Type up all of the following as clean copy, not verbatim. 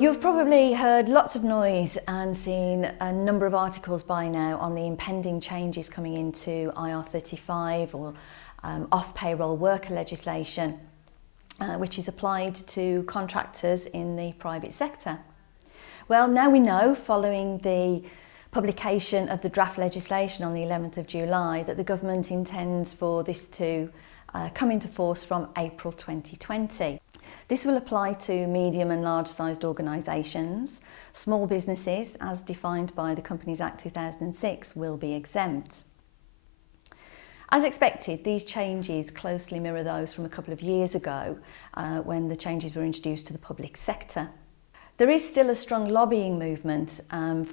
You've probably heard lots of noise and seen a number of articles by now on the impending changes coming into IR35 or off-payroll worker legislation, which is applied to contractors in the private sector. Well, now we know, following the publication of the draft legislation on the 11th of July, that the government intends for this to come into force from April 2020. This will apply to medium and large-sized organisations. Small businesses, as defined by the Companies Act 2006, will be exempt. As expected, these changes closely mirror those from a couple of years ago when the changes were introduced to the public sector. There is still a strong lobbying movement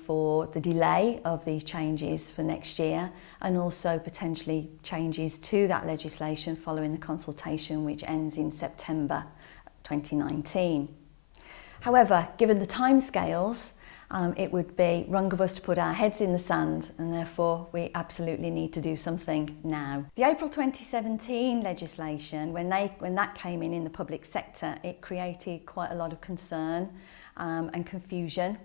for the delay of these changes for next year, and also potentially changes to that legislation following the consultation, which ends in September 2019. However, given the timescales, it would be wrong of us to put our heads in the sand, and therefore we absolutely need to do something now. The April 2017 legislation, when that came in the public sector, it created quite a lot of concern and confusion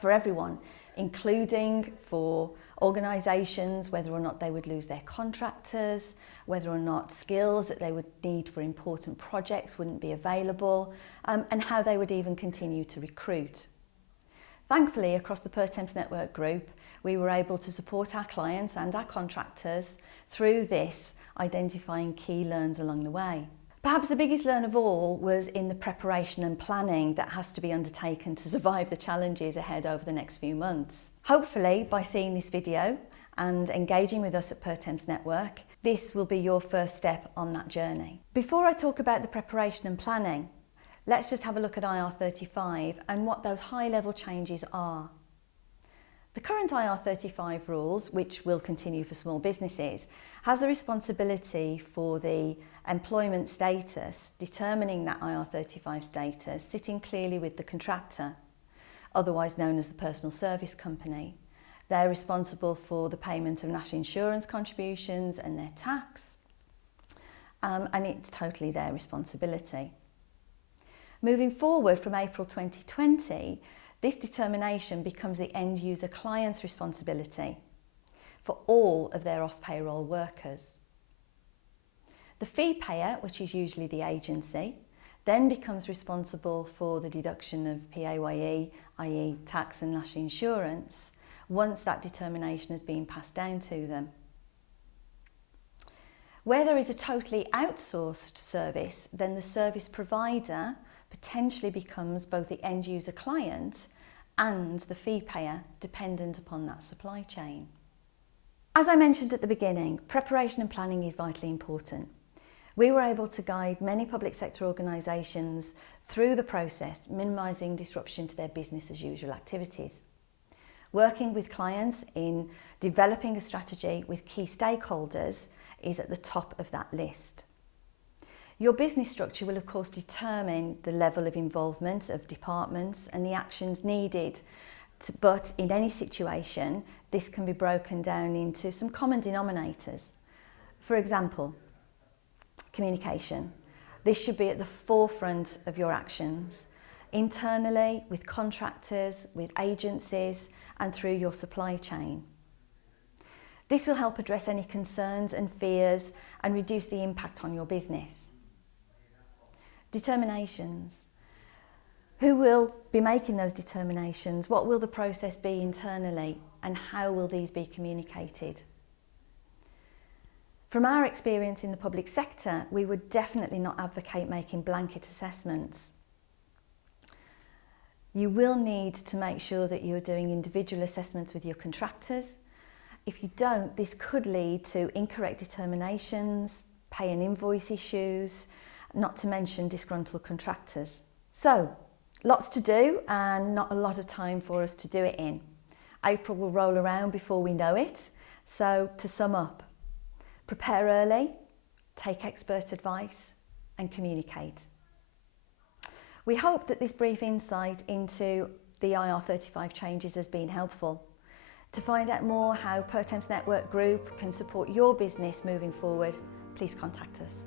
for everyone, including for organisations, whether or not they would lose their contractors, whether or not skills that they would need for important projects wouldn't be available, and how they would even continue to recruit. Thankfully, across the Pertemps network group, we were able to support our clients and our contractors through this, identifying key learns along the way. Perhaps the biggest learn of all was in the preparation and planning that has to be undertaken to survive the challenges ahead over the next few months. Hopefully, by seeing this video and engaging with us at Pertemps Network, this will be your first step on that journey. Before I talk about the preparation and planning, let's just have a look at IR35 and what those high-level changes are. The current IR35 rules, which will continue for small businesses, has the responsibility for the employment status, determining that IR35 status, sitting clearly with the contractor, otherwise known as the personal service company. They're responsible for the payment of national insurance contributions and their tax, and it's totally their responsibility. Moving forward from April 2020, this determination becomes the end user client's responsibility for all of their off-payroll workers. The fee payer, which is usually the agency, then becomes responsible for the deduction of PAYE, i.e. tax and national insurance, once that determination has been passed down to them. Where there is a totally outsourced service, then the service provider potentially becomes both the end user client and the fee payer, dependent upon that supply chain. As I mentioned at the beginning, preparation and planning is vitally important. We were able to guide many public sector organisations through the process, minimising disruption to their business as usual activities. Working with clients in developing a strategy with key stakeholders is at the top of that list. Your business structure will of course determine the level of involvement of departments and the actions needed, but in any situation this can be broken down into some common denominators. For example, communication. This should be at the forefront of your actions, internally, with contractors, with agencies, and through your supply chain. This will help address any concerns and fears and reduce the impact on your business. Determinations. Who will be making those determinations? What will the process be internally? And how will these be communicated? From our experience in the public sector, we would definitely not advocate making blanket assessments. You will need to make sure that you're doing individual assessments with your contractors. If you don't, this could lead to incorrect determinations, pay and invoice issues, not to mention disgruntled contractors. So, lots to do and not a lot of time for us to do it in. April will roll around before we know it. So, to sum up, prepare early, take expert advice and communicate. We hope that this brief insight into the IR35 changes has been helpful. To find out more how Pertemps Network Group can support your business moving forward, please contact us.